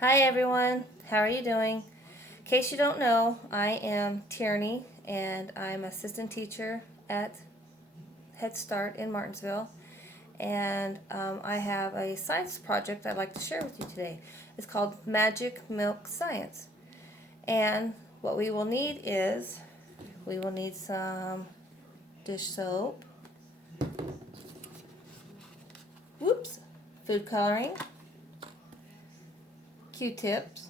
Hi everyone, how are you doing? In case you don't know, I am Tierney and I'm assistant teacher at Head Start in Martinsville, and I have a science project I'd like to share with you today. It's called Magic Milk Science, and what we will need is we will need some dish soap, whoops, food coloring, Q-tips.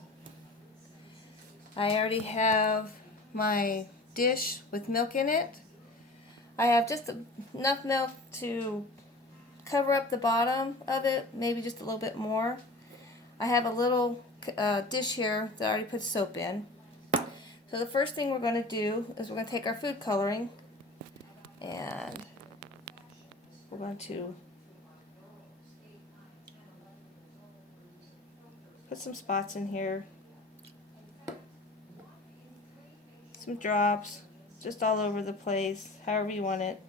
I already have my dish with milk in it. I have just enough milk to cover up the bottom of it, maybe just a little bit more. I have a little dish here that I already put soap in. So the first thing we're going to do is we're going to take our food coloring and we're going to put some spots in here, some drops, just all over the place, however you want it.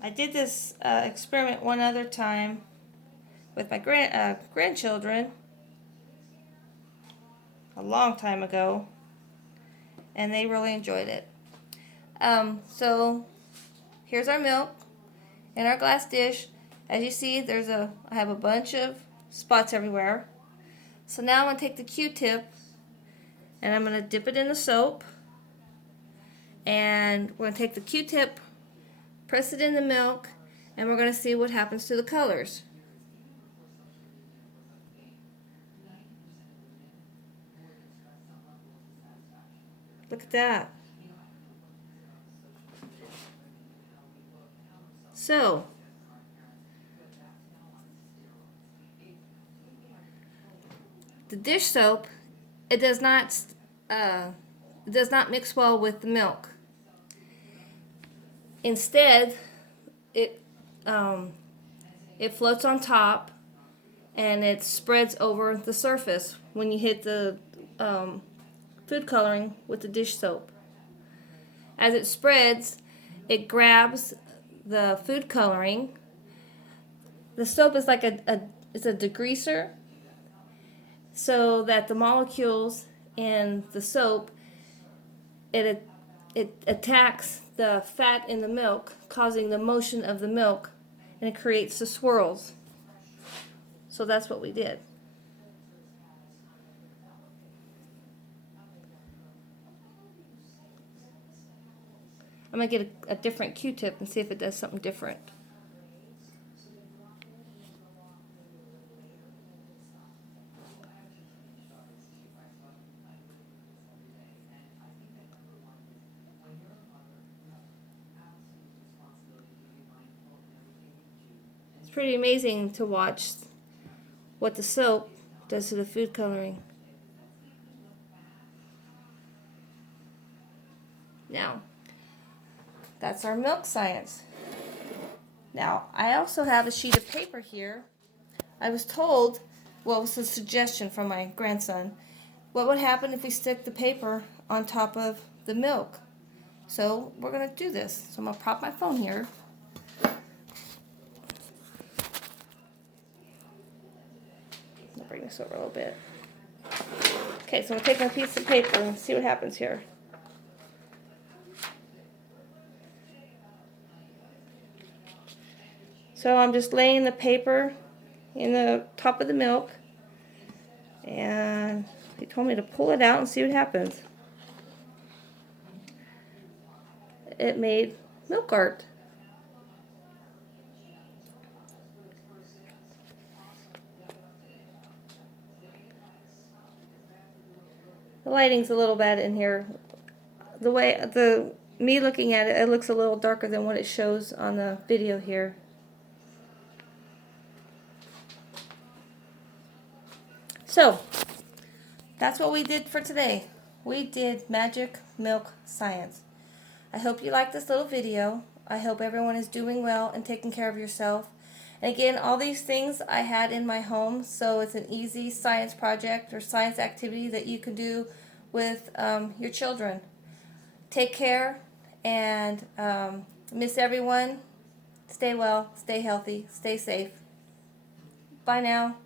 I did this experiment one other time with my grandchildren a long time ago, and they really enjoyed it. So here's our milk in our glass dish. As you see, I have a bunch of spots everywhere. So now I'm going to take the Q-tip and I'm going to dip it in the soap, and we're going to take the Q-tip, press it in the milk, and we're going to see what happens to the colors. Look at that. So, the dish soap, it does not mix well with the milk. Instead, it it floats on top and it spreads over the surface when you hit the food coloring with the dish soap. As it spreads, it grabs the food coloring. The soap is like it's a degreaser, so that the molecules in the soap, it attacks the fat in the milk, causing the motion of the milk, and it creates the swirls. So that's what we did. I'm going to get a different Q-tip and see if it does something different. It's pretty amazing to watch what the soap does to the food coloring. Now, that's our milk science. Now, I also have a sheet of paper here. I was told, well, it was a suggestion from my grandson, what would happen if we stick the paper on top of the milk? So we're going to do this. So I'm going to prop my phone here. I'll bring this over a little bit. Okay, so I'm going to take my piece of paper and see what happens here. So I'm just laying the paper in the top of the milk, and he told me to pull it out and see what happens. It made milk art. The lighting's a little bad in here. Me looking at it, it looks a little darker than what it shows on the video here. So, that's what we did for today. We did Magic Milk Science. I hope you liked this little video. I hope everyone is doing well and taking care of yourself. And again, all these things I had in my home, so it's an easy science project or science activity that you can do with your children. Take care, and miss everyone. Stay well, stay healthy, stay safe. Bye now.